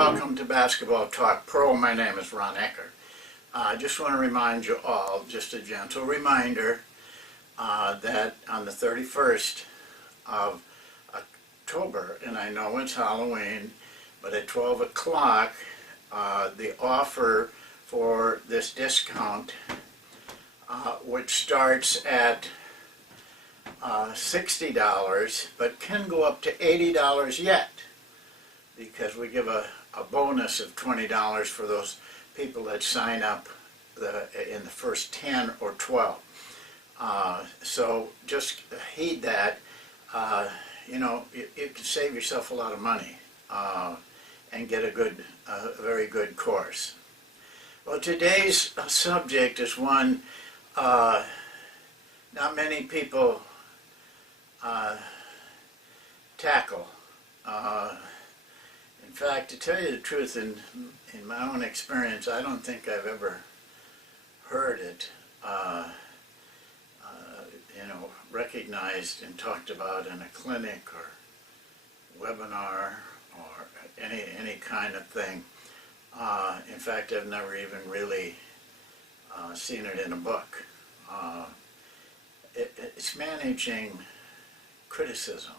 welcome to Basketball Talk Pro. My name is Ron Eckert. I just want to remind you all, just a gentle reminder, that on the 31st of October, and I know it's Halloween, but at 12 o'clock, the offer for this discount, which starts at $60, but can go up to $80 yet, because we give a bonus of $20 for those people that sign up in the first 10 or 12. So just heed that. You know, you can save yourself a lot of money and get a very good course. Well, today's subject is one not many people tackle. In fact, to tell you the truth, in my own experience, I don't think I've ever heard it, recognized and talked about in a clinic or webinar or any kind of thing. In fact, I've never even really seen it in a book. It's managing criticism.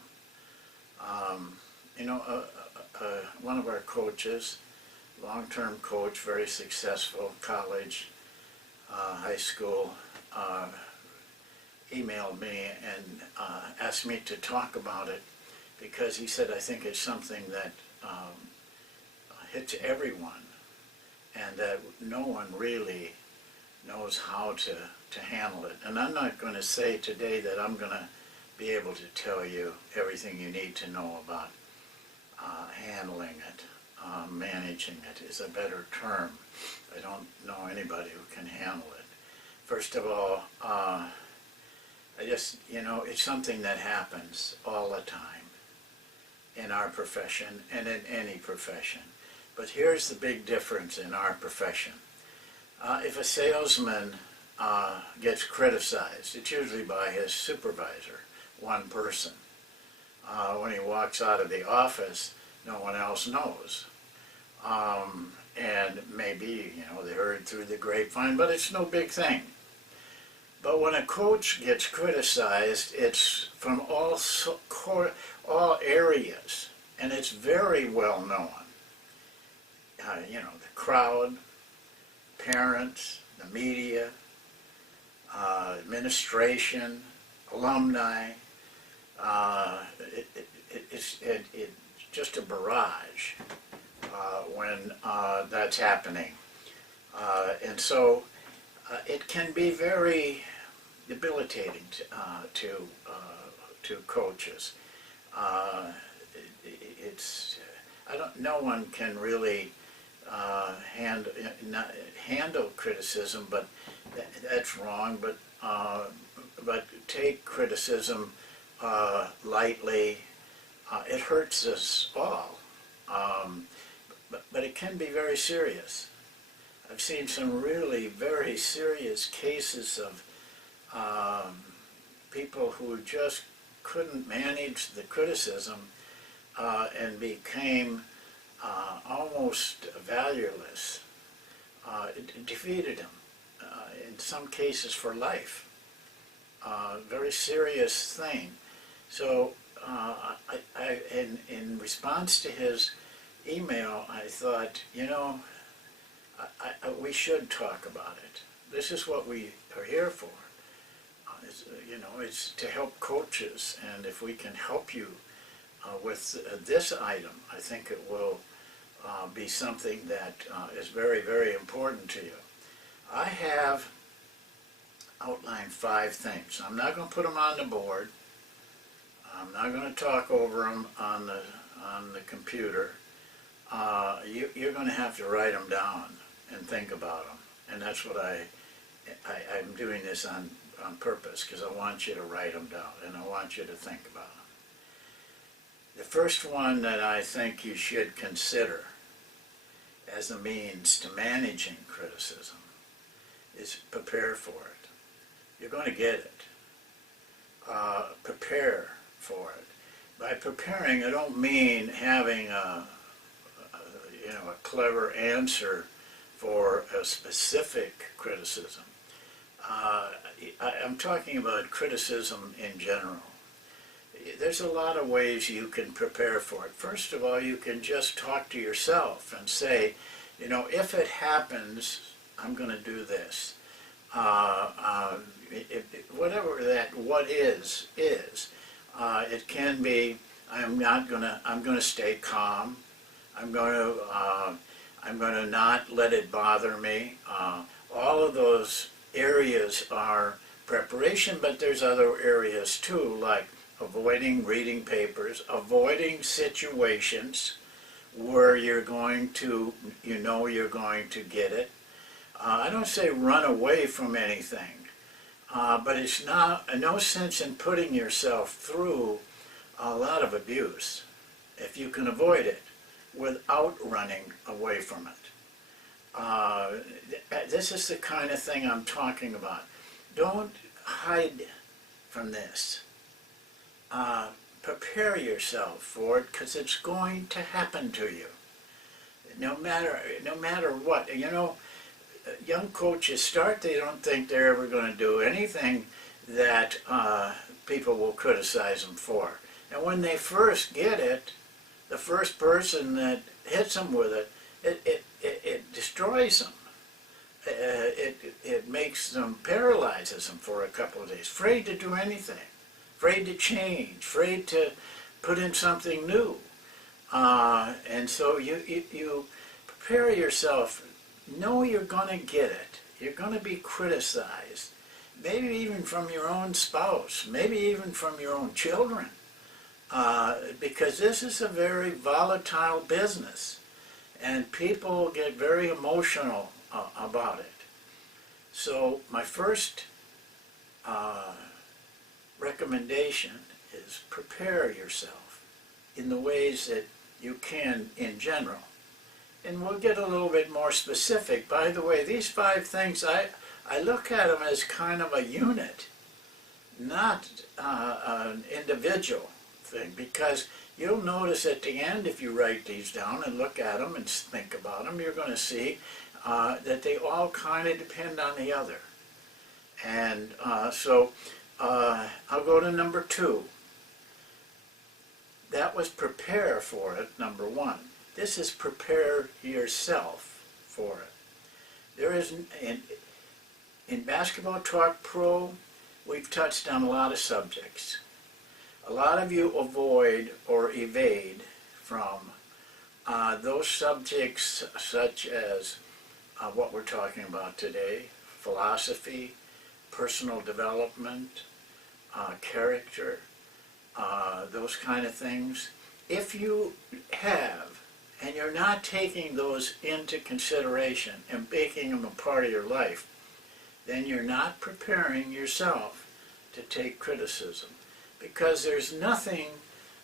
One of our coaches, long-term coach, very successful, college, high school, emailed me and asked me to talk about it because he said, I think it's something that hits everyone and that no one really knows how to handle it. And I'm not going to say today that I'm going to be able to tell you everything you need to know about handling it. Managing it is a better term. I don't know anybody who can handle it. First of all, it's something that happens all the time in our profession and in any profession. But here's the big difference in our profession. If a salesman gets criticized, it's usually by his supervisor, one person. When he walks out of the office, no one else knows. And maybe, they heard through the grapevine, but it's no big thing. But when a coach gets criticized, it's from all areas, and it's very well known. The crowd, parents, the media, administration, alumni. It's just a barrage when that's happening. And so it can be very debilitating to coaches. No one can really handle criticism, but that's wrong. But take criticism lightly. It hurts us all, but it can be very serious. I've seen some really very serious cases of people who just couldn't manage the criticism and became almost valueless. It defeated them, in some cases for life. Very serious thing. So in response to his email, I thought, we should talk about it. This is what we are here for. It's to help coaches, and if we can help you with this item, I think it will be something that is very, very important to you. I have outlined 5 things. I'm not going to put them on the board. I'm not going to talk over them on the computer. You're going to have to write them down and think about them, and that's what I'm doing this on purpose, because I want you to write them down and I want you to think about them. The first one that I think you should consider as a means to managing criticism is prepare for it. You're going to get it. Prepare for it. By preparing, I don't mean having a clever answer for a specific criticism. I'm talking about criticism in general. There's a lot of ways you can prepare for it. First of all, you can just talk to yourself and say, if it happens, I'm going to do this. Whatever that what is. It can be, I'm going to stay calm. I'm going to not let it bother me. All of those areas are preparation, but there's other areas too, like avoiding reading papers, avoiding situations where you're going to get it. I don't say run away from anything, but it's no sense in putting yourself through a lot of abuse if you can avoid it without running away from it. This is the kind of thing I'm talking about. Don't hide from this. Prepare yourself for it, because it's going to happen to you. No matter what. Young coaches they don't think they're ever going to do anything that people will criticize them for. And when they first get it, the first person that hits them with it destroys them. It makes them, paralyzes them for a couple of days, afraid to do anything, afraid to change, afraid to put in something new. And so you prepare yourself. Know you're going to get it. You're going to be criticized, maybe even from your own spouse, maybe even from your own children, because this is a very volatile business, and people get very emotional about it. So my first recommendation is prepare yourself in the ways that you can in general. And we'll get a little bit more specific. By the way, these 5 things, I look at them as kind of a unit, not an individual thing, because you'll notice at the end, if you write these down and look at them and think about them, you're going to see that they all kind of depend on the other. And so I'll go to number 2. That was prepare for it, number 1. This is prepare yourself for it. There is, in Basketball Talk Pro, we've touched on a lot of subjects. A lot of you avoid or evade from those subjects such as what we're talking about today, philosophy, personal development, character, those kind of things. If you have, and you're not taking those into consideration and making them a part of your life, then you're not preparing yourself to take criticism. Because there's nothing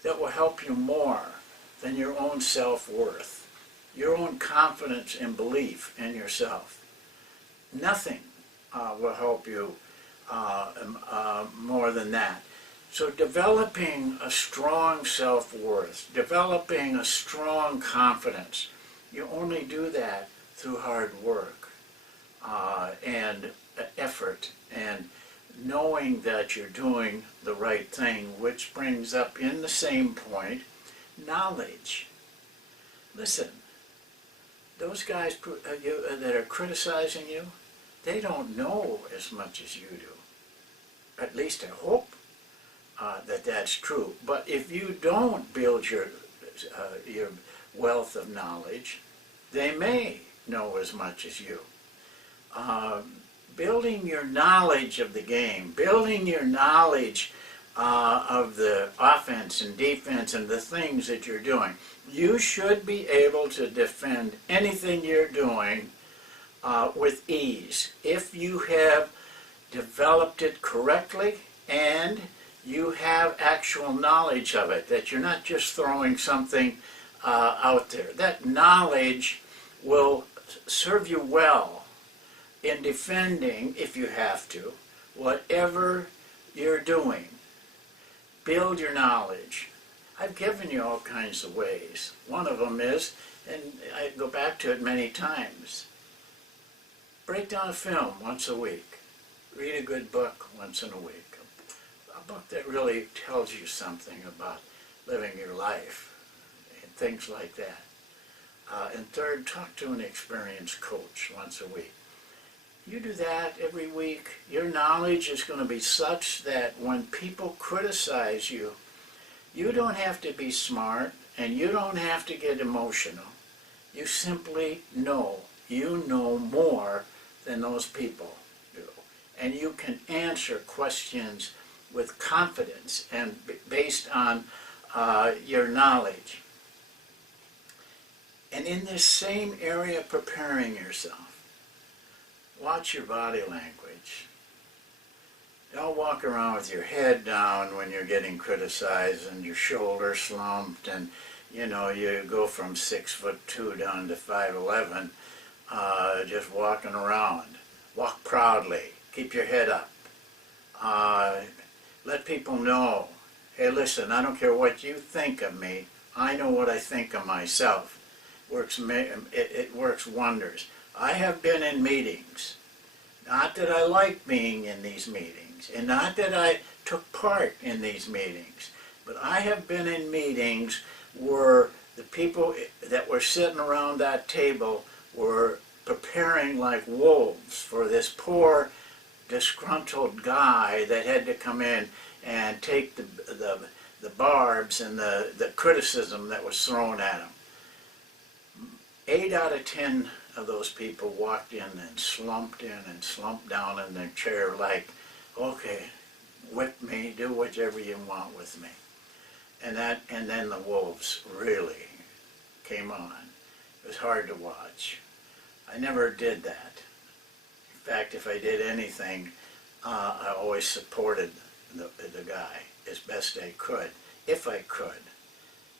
that will help you more than your own self-worth, your own confidence and belief in yourself. Nothing will help you more than that. So developing a strong self-worth, developing a strong confidence, you only do that through hard work and effort and knowing that you're doing the right thing, which brings up in the same point, knowledge. Listen, those guys that are criticizing you, they don't know as much as you do. At least I hope that that's true. But if you don't build your wealth of knowledge, they may know as much as you. Building your knowledge of the game, building your knowledge of the offense and defense and the things that you're doing. You should be able to defend anything you're doing with ease if you have developed it correctly and you have actual knowledge of it, that you're not just throwing something out there. That knowledge will serve you well in defending, if you have to, whatever you're doing. Build your knowledge. I've given you all kinds of ways. One of them is and I go back to it many times. Break down a film once a week. Read a good book once in a week. A book that really tells you something about living your life and things like that. And third, talk to an experienced coach once a week. You do that every week, your knowledge is going to be such that when people criticize you, you don't have to be smart and you don't have to get emotional. You simply know. You know more than those people do. And you can answer questions with confidence and based on your knowledge. And in this same area of preparing yourself, watch your body language. Don't walk around with your head down when you're getting criticized and your shoulders slumped and you go from 6'2" down to 5'11", just walking around. Walk proudly. Keep your head up. Let people know, hey, listen, I don't care what you think of me. I know what I think of myself. It works wonders. I have been in meetings. Not that I like being in these meetings, and not that I took part in these meetings, but I have been in meetings where the people that were sitting around that table were preparing like wolves for this poor, disgruntled guy that had to come in and take the barbs and the criticism that was thrown at him. 8 out of 10 of those people walked in and slumped down in their chair like, okay, whip me, do whatever you want with me. And then the wolves really came on. It was hard to watch. I never did that. In fact, if I did anything, I always supported the guy as best I could, if I could.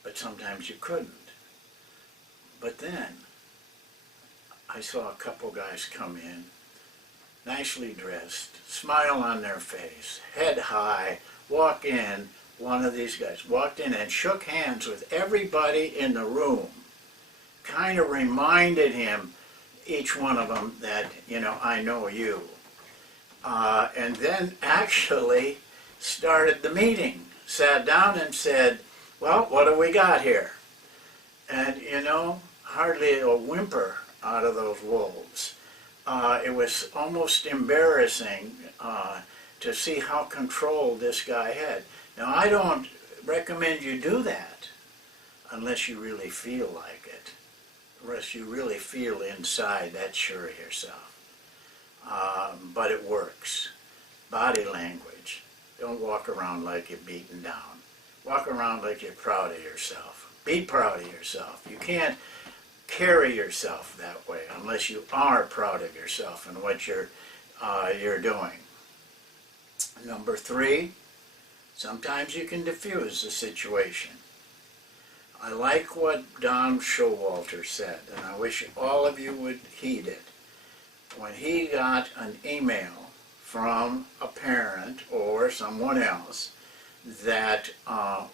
But sometimes you couldn't. But then, I saw a couple guys come in, nicely dressed, smile on their face, head high, walk in. One of these guys walked in and shook hands with everybody in the room, kind of reminded him, each one of them, that, I know you. And then actually started the meeting, sat down and said, well, what do we got here? And, hardly a whimper out of those wolves. It was almost embarrassing to see how controlled this guy had. Now, I don't recommend you do that unless you really feel like it, unless you really feel inside that sure of yourself. But it works. Body language. Don't walk around like you're beaten down. Walk around like you're proud of yourself. Be proud of yourself. You can't carry yourself that way unless you are proud of yourself and what you're doing. Number 3, sometimes you can diffuse the situation. I like what Don Showalter said, and I wish all of you would heed it. When he got an email from a parent or someone else that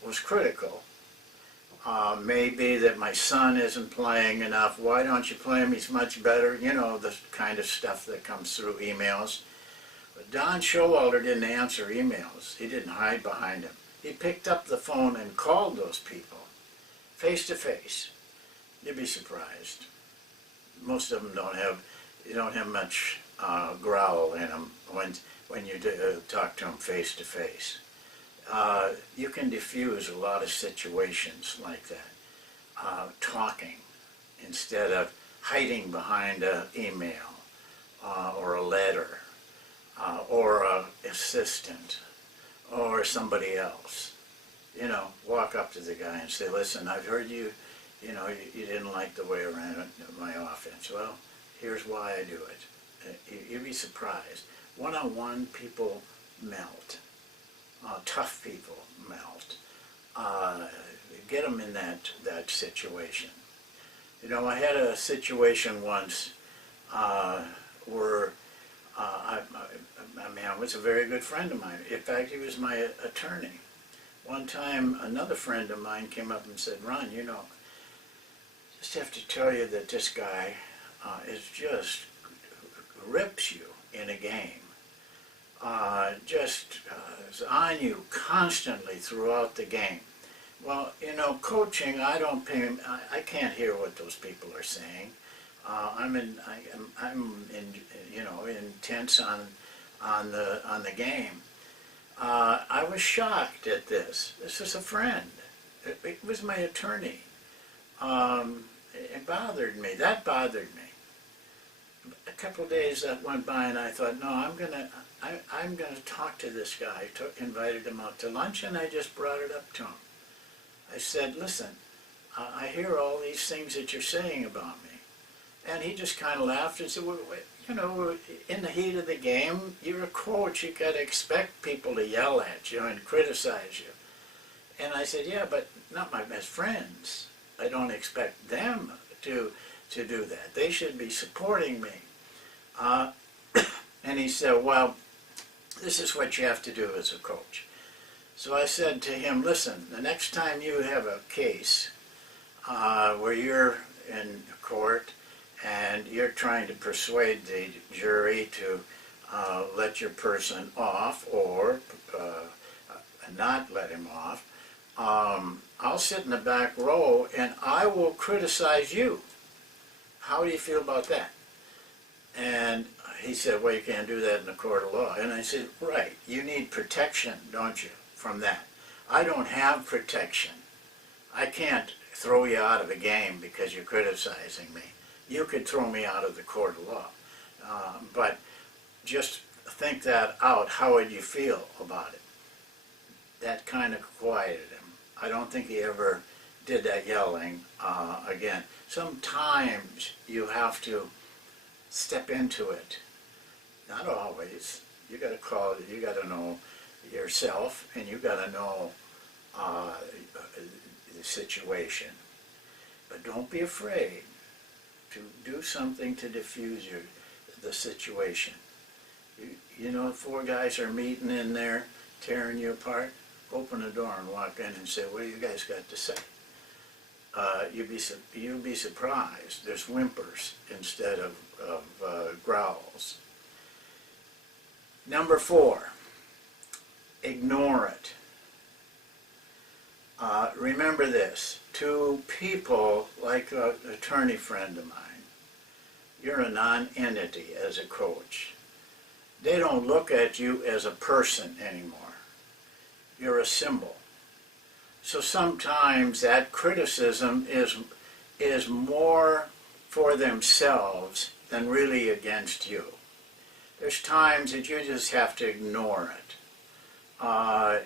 was critical, maybe that my son isn't playing enough, why don't you play him, he's much better, the kind of stuff that comes through emails. But Don Showalter didn't answer emails. He didn't hide behind them. He picked up the phone and called those people, face to face. You'd be surprised. Most of them don't have much growl in them when you talk to them face to face. You can diffuse a lot of situations like that, talking instead of hiding behind an email or a letter or an assistant or somebody else. Walk up to the guy and say, listen, I've heard you didn't like the way I ran my offense. Well, here's why I do it. You'd be surprised. One-on-one, people melt. Tough people melt. Get them in that situation. I had a situation once where a man was a very good friend of mine. In fact, he was my attorney. One time, another friend of mine came up and said, Ron, just have to tell you that this guy is just rips you in a game. Just is on you constantly throughout the game. Well, you know, coaching, I don't pay. I can't hear what those people are saying. I'm you know, intense on the game. I was shocked at this. This is a friend. It was my attorney. It bothered me. That bothered me. A couple of days that went by, and I thought, no, I'm gonna talk to this guy. Invited him out to lunch, and I just brought it up to him. I said, listen, I hear all these things that you're saying about me. And he just kind of laughed and said, well, you know, in the heat of the game, you're a coach. You got to expect people to yell at you and criticize you. And I said, yeah, but not my best friends. I don't expect them to do that. They should be supporting me. And he said, well, this is what you have to do as a coach. So I said to him, listen, the next time you have a case where you're in court and you're trying to persuade the jury to let your person off or not let him off, I'll sit in the back row and I will criticize you. How do you feel about that? And he said, well, you can't do that in the court of law. And I said, right, you need protection, don't you, from that? I don't have protection. I can't throw you out of a game because you're criticizing me. You could throw me out of the court of law. But just think that out. How would you feel about it? That kind of quieted him. I don't think he ever did that yelling again. Sometimes you have to step into it. Not always. You got to call it. You got to know yourself, and you got to know the situation. But don't be afraid to do something to diffuse the situation. You know, four guys are meeting in there, tearing you apart. Open the door and walk in and say, what do you guys got to say? You'd be surprised. There's whimpers instead of growls. Number 4, ignore it. Remember this, to people like an attorney friend of mine, you're a non-entity as a coach. They don't look at you as a person anymore. You're a symbol. So sometimes that criticism is more for themselves than really against you. There's times that you just have to ignore it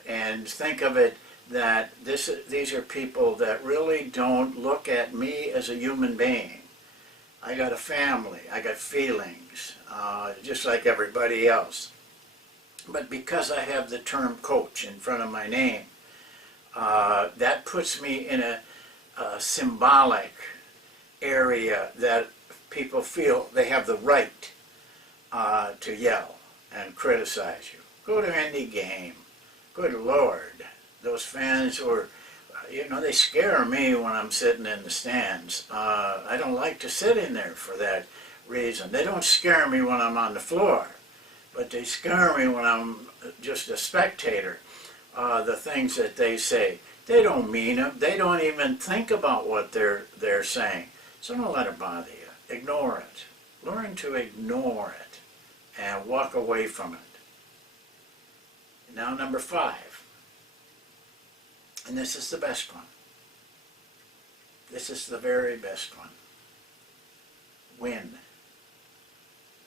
and think of it that these are people that really don't look at me as a human being. I got a family, I got feelings, just like everybody else. But because I have the term coach in front of my name, that puts me in a symbolic area that people feel they have the right to yell and criticize you. Go to any game. Good Lord, those fans were, you know, they scare me when I'm sitting in the stands. I don't like to sit in there for that reason. They don't scare me when I'm on the floor, but they scare me when I'm just a spectator. The things that they say, they don't mean them. They don't even think about what they're saying. So don't let it bother you. Ignore it. Learn to ignore it and walk away from it. Now number 5, and this is the best one. This is the very best one. Win.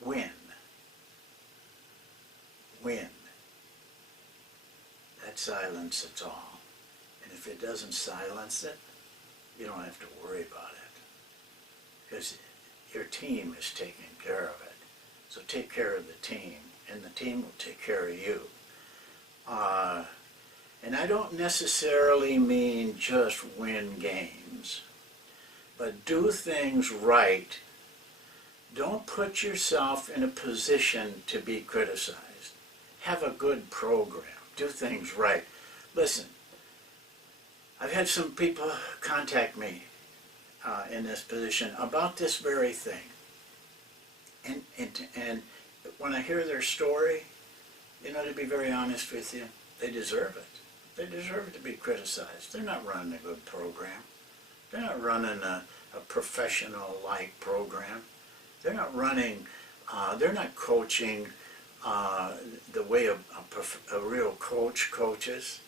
Win. Win. That silences it all. And if it doesn't silence it, you don't have to worry about it. Because your team is taking care of it. So take care of the team, and the team will take care of you. And I don't necessarily mean just win games, but do things right. Don't put yourself in a position to be criticized. Have a good program. Do things right. Listen, I've had some people contact me in this position about this very thing. And when I hear their story, you know, to be very honest with you, they deserve it. They deserve to be criticized. They're not running a good program. They're not running a professional-like program. They're not running, they're not coaching the way a real coach coaches.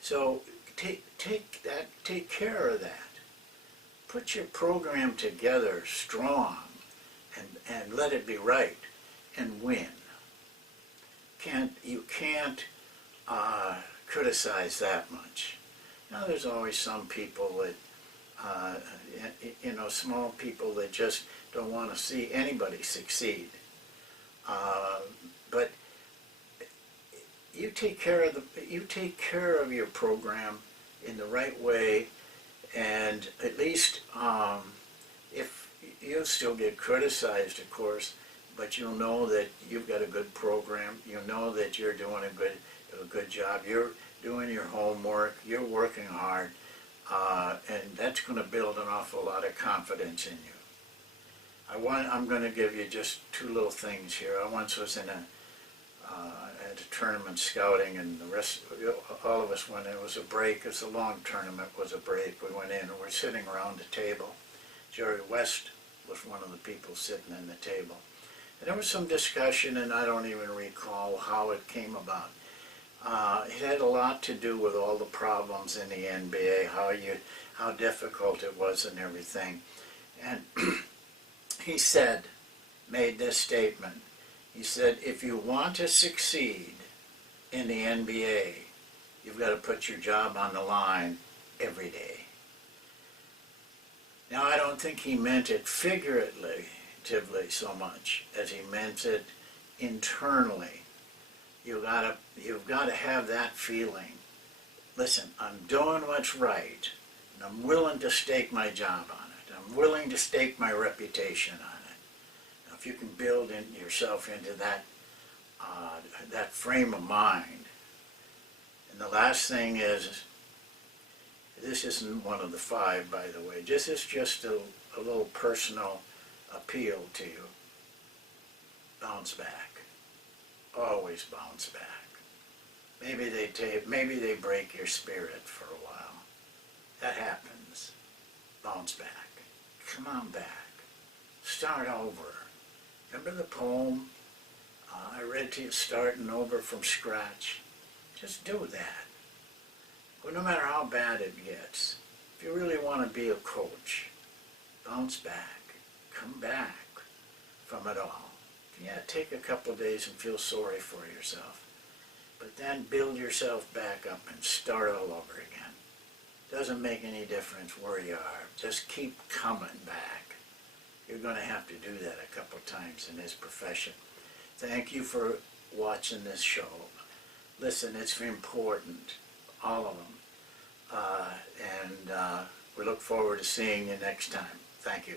So take care of that. Put your program together strong and let it be right and win. You can't criticize that much. Now there's always some people that, you know, small people that just don't want to see anybody succeed. But you take care of your program in the right way, and at least if you'll still get criticized, of course, but you'll know that you've got a good program. You'll know that you're doing a good job. You're doing your homework. You're working hard, and that's going to build an awful lot of confidence in you. I'm going to give you just two little things here. I once was at a tournament scouting, and the rest, all of us went in. It was a break. It was a long tournament. It was a break. We went in, and we're sitting around the table. Jerry West was one of the people sitting in the table. And there was some discussion, and I don't even recall how it came about. It had a lot to do with all the problems in the NBA, how difficult it was and everything. And he made this statement. He said, if you want to succeed in the NBA, you've got to put your job on the line every day. Now, I don't think he meant it figuratively so much as he meant it internally. You've got to have that feeling. Listen, I'm doing what's right, and I'm willing to stake my job on it. I'm willing to stake my reputation on it. Now, if you can build yourself into that frame of mind. And the last thing is, this isn't one of the 5, by the way. This is just a little personal appeal to you. Bounce back. Always bounce back. Maybe they break your spirit for a while. That happens. Bounce back. Come on back. Start over. Remember the poem I read to you, starting over from scratch? Just do that. Well, no matter how bad it gets, if you really want to be a coach, bounce back. Come back from it all. Yeah, take a couple of days and feel sorry for yourself. But then build yourself back up and start all over again. Doesn't make any difference where you are. Just keep coming back. You're going to have to do that a couple of times in this profession. Thank you for watching this show. Listen, it's important, all of them. And we look forward to seeing you next time. Thank you.